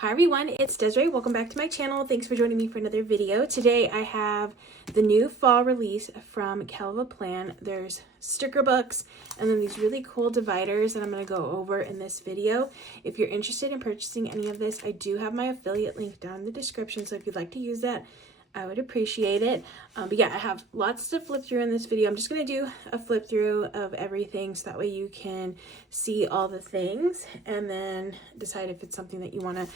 Hi everyone, it's Desiree. Welcome back to my channel. Thanks for joining me for another video. Today I have the new fall release from Kellofaplan. There's sticker books and then these really cool dividers that I'm going to go over in this video. If you're interested in purchasing any of this, I do have my affiliate link down in the description, so if you'd like to use that, I would appreciate it. But yeah, I have lots to flip through in this video. I'm just going to do a flip through of everything so that way you can see all the things and then decide if it's something that you want to,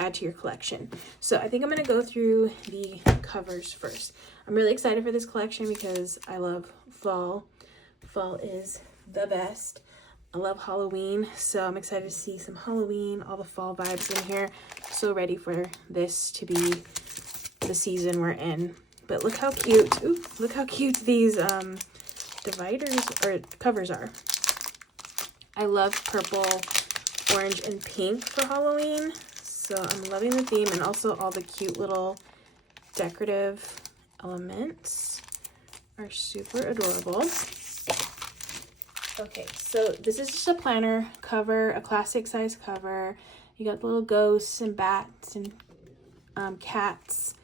add to your collection. So I think I'm going to go through the covers first. I'm really excited for this collection because I love fall. Fall is the best. I love Halloween, so I'm excited to see some Halloween, all the fall vibes in here. So ready for this to be the season we're in. But look how cute, look how cute these dividers or covers are. I love purple, orange, and pink for Halloween, so I'm loving the theme, and also all the cute little decorative elements are super adorable. Okay, so this is just a planner cover, a classic size cover. You got the little ghosts and bats and cats.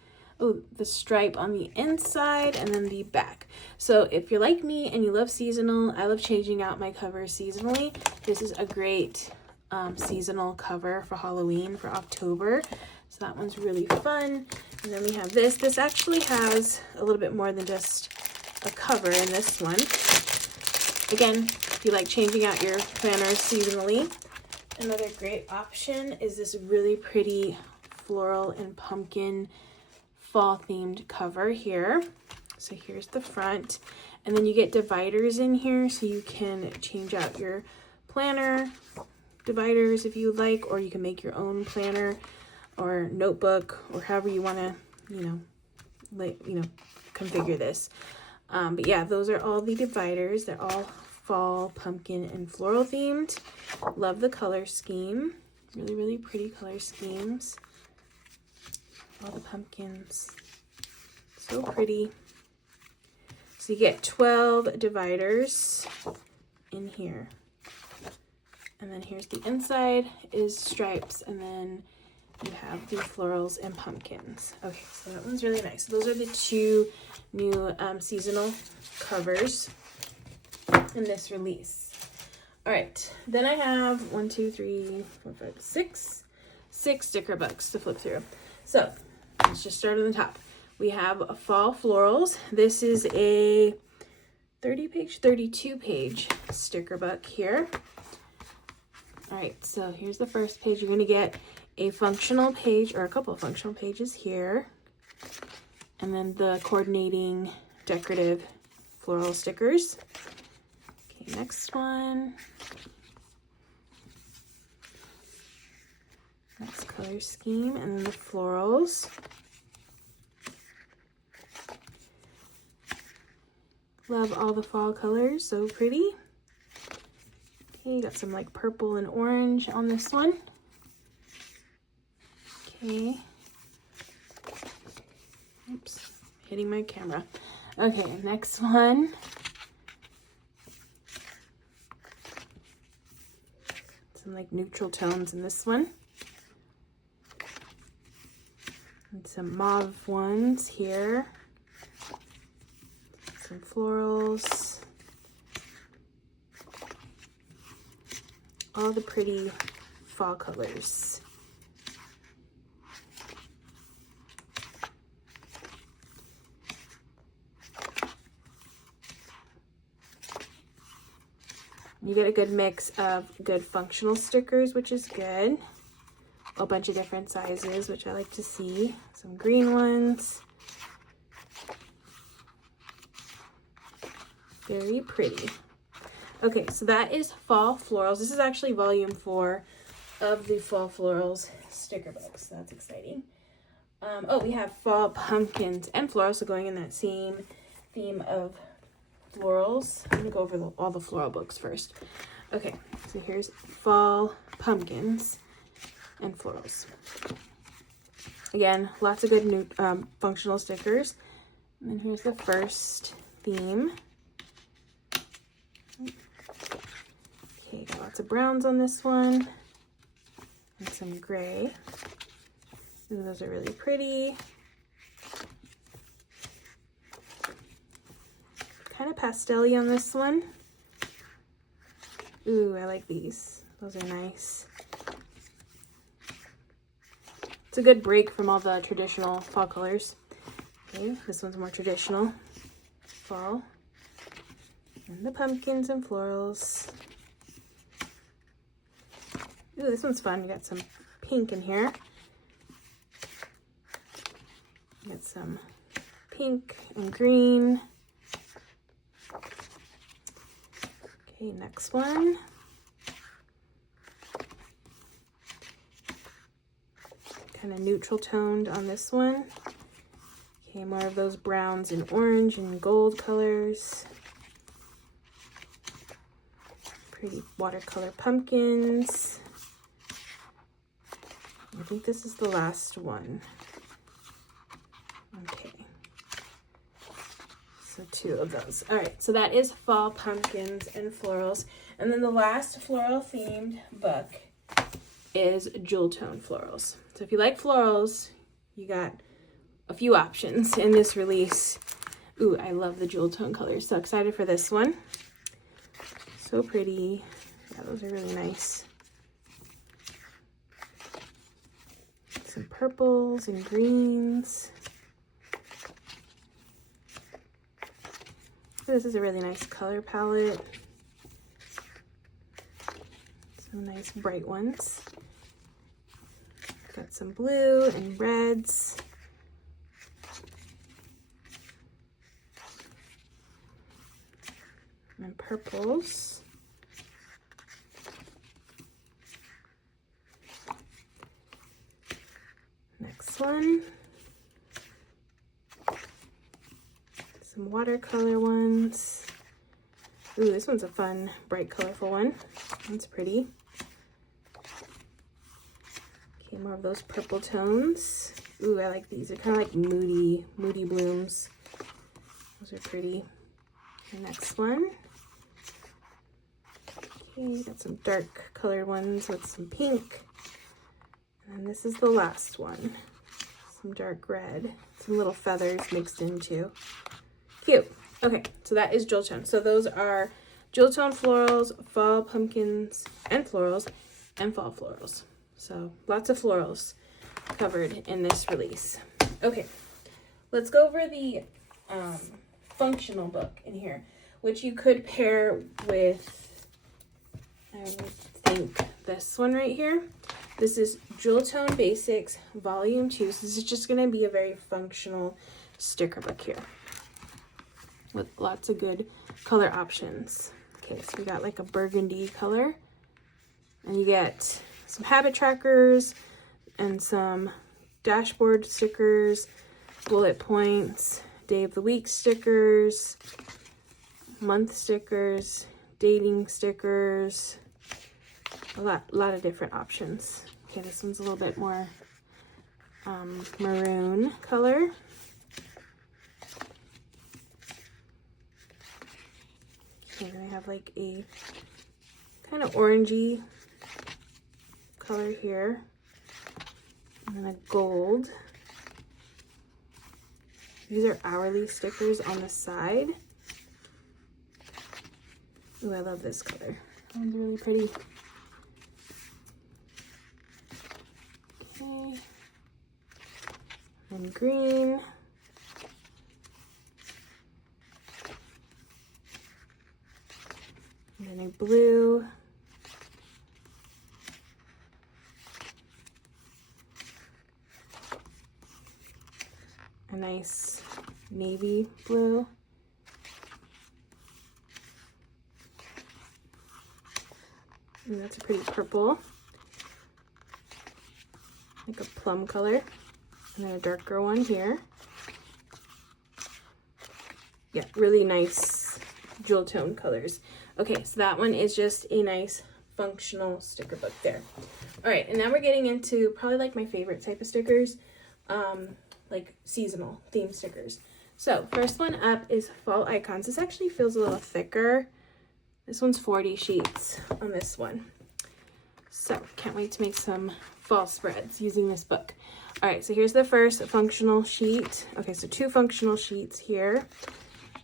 Oh, the stripe on the inside and then the back. So if you're like me and you love seasonal, I love changing out my covers seasonally. This is a great seasonal cover for Halloween for October. So that one's really fun. And then we have this. This actually has a little bit more than just a cover in this one. Again, if you like changing out your planners seasonally, another great option is this really pretty floral and pumpkin fall themed cover here. So here's the front, and then you get dividers in here so you can change out your planner dividers if you like, or you can make your own planner or notebook or however you want to configure this. But yeah, those are all the dividers. They're all fall, pumpkin, and floral themed. Love the color scheme. Really pretty color schemes. All the pumpkins, so pretty. So you get 12 dividers in here, and then here's the inside is stripes, and then you have the florals and pumpkins. Okay, so that one's really nice. So those are the two new seasonal covers in this release. All right, then I have 6 sticker books to flip through. So let's just start on the top. We have a fall florals. This is a 32 page sticker book here. All right, so here's the first page. You're going to get a functional page or a couple of functional pages here, and then the coordinating decorative floral stickers. Okay, next one. Next color scheme, and then the florals. Love all the fall colors, so pretty. Okay, you got some like purple and orange on this one. Okay. Oops, hitting my camera. Okay, next one. Some like neutral tones in this one. And some mauve ones here. Some florals. All the pretty fall colors. You get a good mix of good functional stickers, which is good. A bunch of different sizes, which I like to see. Some green ones. Very pretty. Okay, so that is fall florals. This is actually volume 4 of the fall florals sticker books. So that's exciting. Oh, we have fall pumpkins and florals, so going in that same theme of florals. I'm gonna go over all the floral books first. Okay, so here's fall pumpkins and florals. Again, lots of good new functional stickers. And then here's the first theme. Okay, got lots of browns on this one. And some some gray. Ooh, those are really pretty. Kind of pastel-y on this one. Ooh, I like these. Those are nice. It's a good break from all the traditional fall colors. Okay, this one's more traditional fall. And the pumpkins and florals. Ooh, this one's fun. You got some pink in here. You got some pink and green. Okay, next one. Kind of neutral toned on this one. Okay, more of those browns and orange and gold colors. Pretty watercolor pumpkins. I think this is the last one. Okay. So 2 of those. All right, so that is fall pumpkins and florals. And then the last floral themed book is jewel tone florals. So if you like florals, you got a few options in this release. Ooh, I love the jewel tone colors. So excited for this one. So pretty. Yeah, those are really nice. Some purples and greens. This is a really nice color palette. Some nice bright ones. Got some blue and reds. And purples. Next one. Some watercolor ones. Ooh, this one's a fun, bright, colorful one. That's pretty. Okay, more of those purple tones. Ooh, I like these. They're kind of like moody blooms. Those are pretty. The next one. Okay, got some dark colored ones with some pink. And this is the last one. Some dark red. Some little feathers mixed in too. Cute. Okay, so that is jewel tone. So those are jewel tone florals, fall pumpkins and florals, and fall florals. So lots of florals covered in this release. Okay, let's go over the functional book in here, which you could pair with, I would think, this one right here. This is Jewel Tone Basics Volume 2. So this is just going to be a very functional sticker book here with lots of good color options. Okay, so we got like a burgundy color, and you get some habit trackers and some dashboard stickers, bullet points, day of the week stickers, month stickers, dating stickers, a lot of different options. Okay, this one's a little bit more maroon color. Okay, then I have like a kind of orangey color here, and then a gold. These are hourly stickers on the side. Ooh, I love this color. That one's really pretty. Okay. And green. And then a blue. A nice navy blue. And that's a pretty purple. Like a plum color. And then a darker one here. Yeah, really nice jewel tone colors. Okay, so that one is just a nice functional sticker book there. All right, and now we're getting into probably like my favorite type of stickers, like seasonal theme stickers. So first one up is Fall Icons. This actually feels a little thicker. This one's 40 sheets on this one. So can't wait to make some fall spreads using this book. All right, so here's the first functional sheet. Okay, so 2 functional sheets here.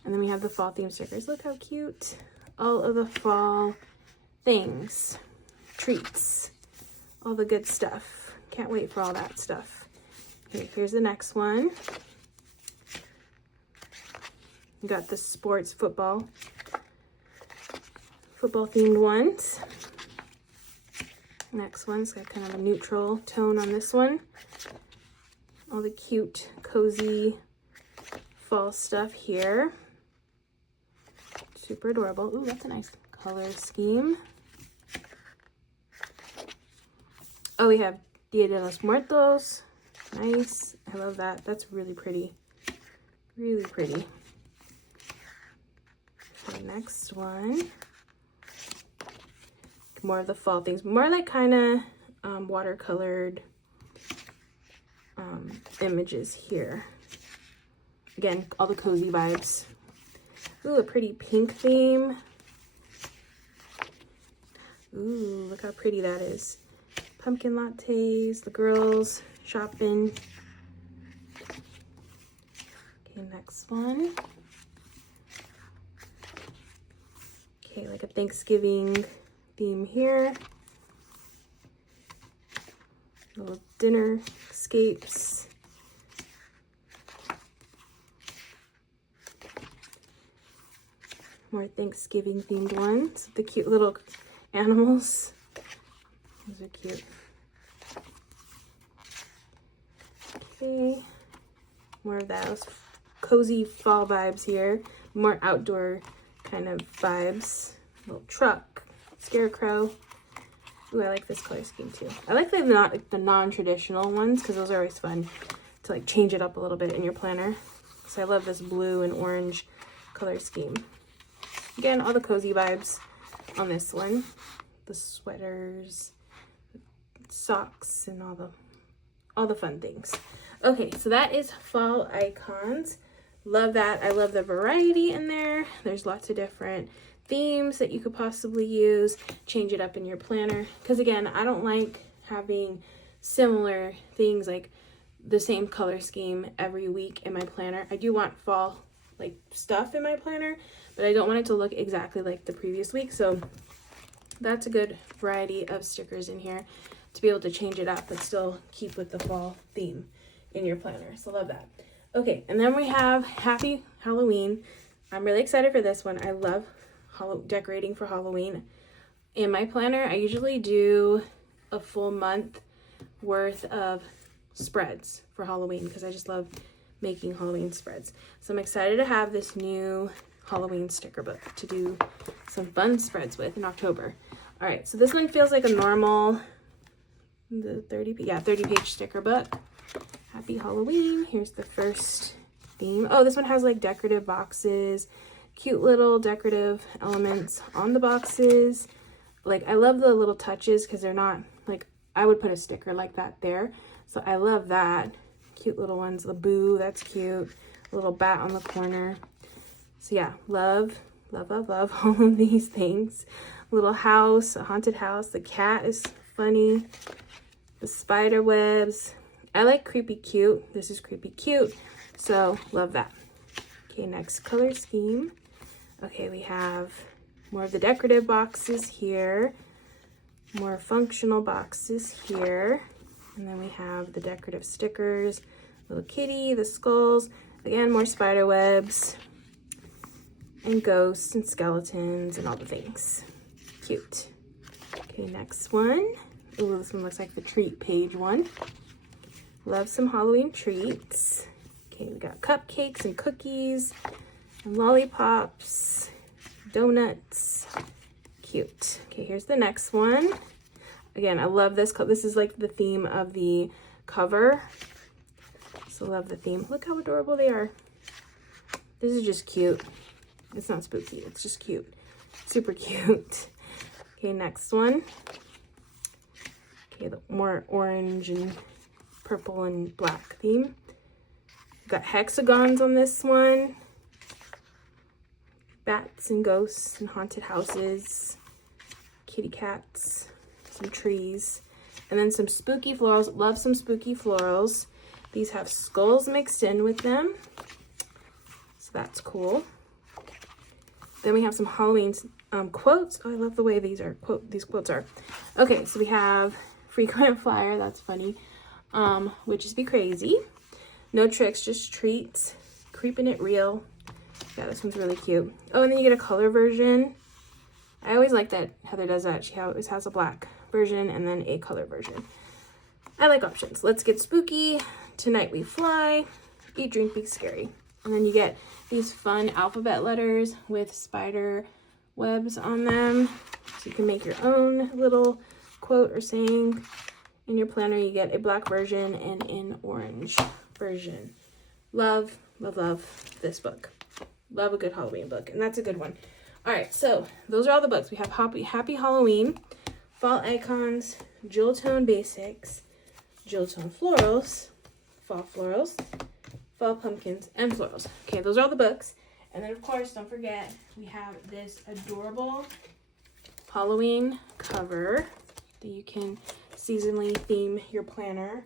And then we have the fall theme stickers. Look how cute. All of the fall things, treats, all the good stuff. Can't wait for all that stuff. Okay, here's the next one. We got the sports football themed ones. Next one's got kind of a neutral tone on this one. All the cute, cozy fall stuff here. Super adorable. Ooh, that's a nice color scheme. Oh, we have Dia de los Muertos. Nice. I love that. That's really pretty. Really pretty. The next one. More of the fall things. More like kind of watercolored images here. Again, all the cozy vibes. Ooh, a pretty pink theme. Ooh, look how pretty that is. Pumpkin lattes, the girls shopping. Okay, next one. Okay, like a Thanksgiving theme here. Little dinner escapes. More Thanksgiving themed ones. The cute little animals. Those are cute. Okay. More of those cozy fall vibes here. More outdoor kind of vibes. Little truck, scarecrow. Ooh, I like this color scheme too. I like the non-traditional ones because those are always fun to like change it up a little bit in your planner. So I love this blue and orange color scheme. Again, all the cozy vibes on this one. The sweaters, socks, and all the fun things. Okay, so that is fall icons. Love that. I love the variety in there. There's lots of different themes that you could possibly use. Change it up in your planner. Because again, I don't like having similar things like the same color scheme every week in my planner. I do want fall like stuff in my planner, but I don't want it to look exactly like the previous week. So that's a good variety of stickers in here to be able to change it up but still keep with the fall theme in your planner. So love that. Okay, and then we have Happy Halloween. I'm really excited for this one. I love decorating for Halloween. In my planner, I usually do a full month worth of spreads for Halloween because I just love making Halloween spreads. So I'm excited to have this new Halloween sticker book to do some fun spreads with in October. All right, so this one feels like a normal 30-page sticker book. Happy Halloween. Here's the first theme. Oh, this one has like decorative boxes, cute little decorative elements on the boxes. Like I love the little touches because they're not like, I would put a sticker like that there. So I love that. Cute little ones. The boo, that's cute. A little bat on the corner. So yeah, love all of these things. Little house, a haunted house. The cat is funny. The spider webs. I like creepy cute. This is creepy cute. So love that. Okay, next color scheme. Okay, we have more of the decorative boxes here. More functional boxes here. And then we have the decorative stickers. Little kitty, the skulls. Again, more spider webs. And ghosts and skeletons and all the things. Cute. Okay, next one. Ooh, this one looks like the treat page one. Love some Halloween treats. Okay, we got cupcakes and cookies and lollipops, donuts. Cute. Okay, here's the next one. Again, I love this. This is like the theme of the cover. So love the theme. Look how adorable they are. This is just cute. It's not spooky. It's just cute. Super cute. Okay, next one. Okay, the more orange and purple and black theme. Got hexagons on this one. Bats and ghosts and haunted houses. Kitty cats. some trees, and then some spooky florals. Love some spooky florals. These have skulls mixed in with them, so that's cool. Then we have some Halloween quotes. Oh, I love the way these quotes are. Okay, so we have frequent flyer, that's funny. Witches be crazy. No tricks, just treats. Creeping it real. Yeah, this one's really cute. Oh, and then you get a color version. I always like that Heather does that. She always has a black version and then a color version. I like options. Let's get spooky. Tonight we fly. Eat, drink, be scary. And then you get these fun alphabet letters with spider webs on them. So you can make your own little quote or saying. In your planner, you get a black version and an orange version. Love, love, love this book. Love a good Halloween book, and that's a good one. All right, so those are all the books. We have Happy Halloween, Fall Icons, Jewel Tone Basics, Jewel Tone Florals, Fall Florals, Fall Pumpkins, and Florals. Okay, those are all the books. And then, of course, don't forget, we have this adorable Halloween cover that you can seasonally theme your planner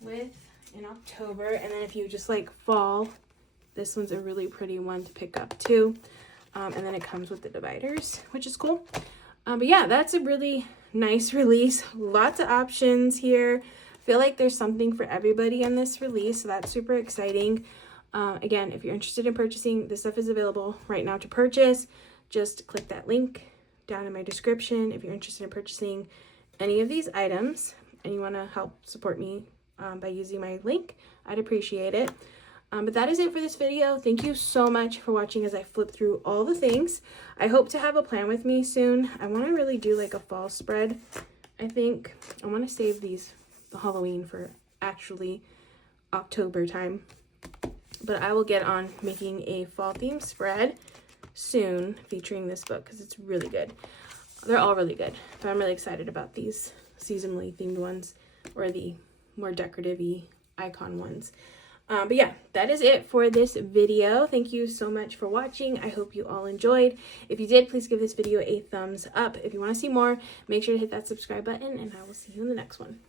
with in October. And then if you just like fall, this one's a really pretty one to pick up too. And then it comes with the dividers, which is cool. But yeah, that's a really nice release. Lots of options here. I feel like there's something for everybody in this release, so that's super exciting. Again, if you're interested in purchasing, this stuff is available right now to purchase. Just click that link down in my description if you're interested in purchasing any of these items and you want to help support me by using my link. I'd appreciate it. But that is it for this video. Thank you so much for watching as I flip through all the things. I hope to have a plan with me soon. I want to really do like a fall spread. I think I want to save the Halloween for actually October time. But I will get on making a fall theme spread soon featuring this book because it's really good. They're all really good, but I'm really excited about these seasonally themed ones or the more decorative-y icon ones. But yeah, that is it for this video. Thank you so much for watching. I hope you all enjoyed. If you did, please give this video a thumbs up. If you want to see more, make sure to hit that subscribe button, and I will see you in the next one.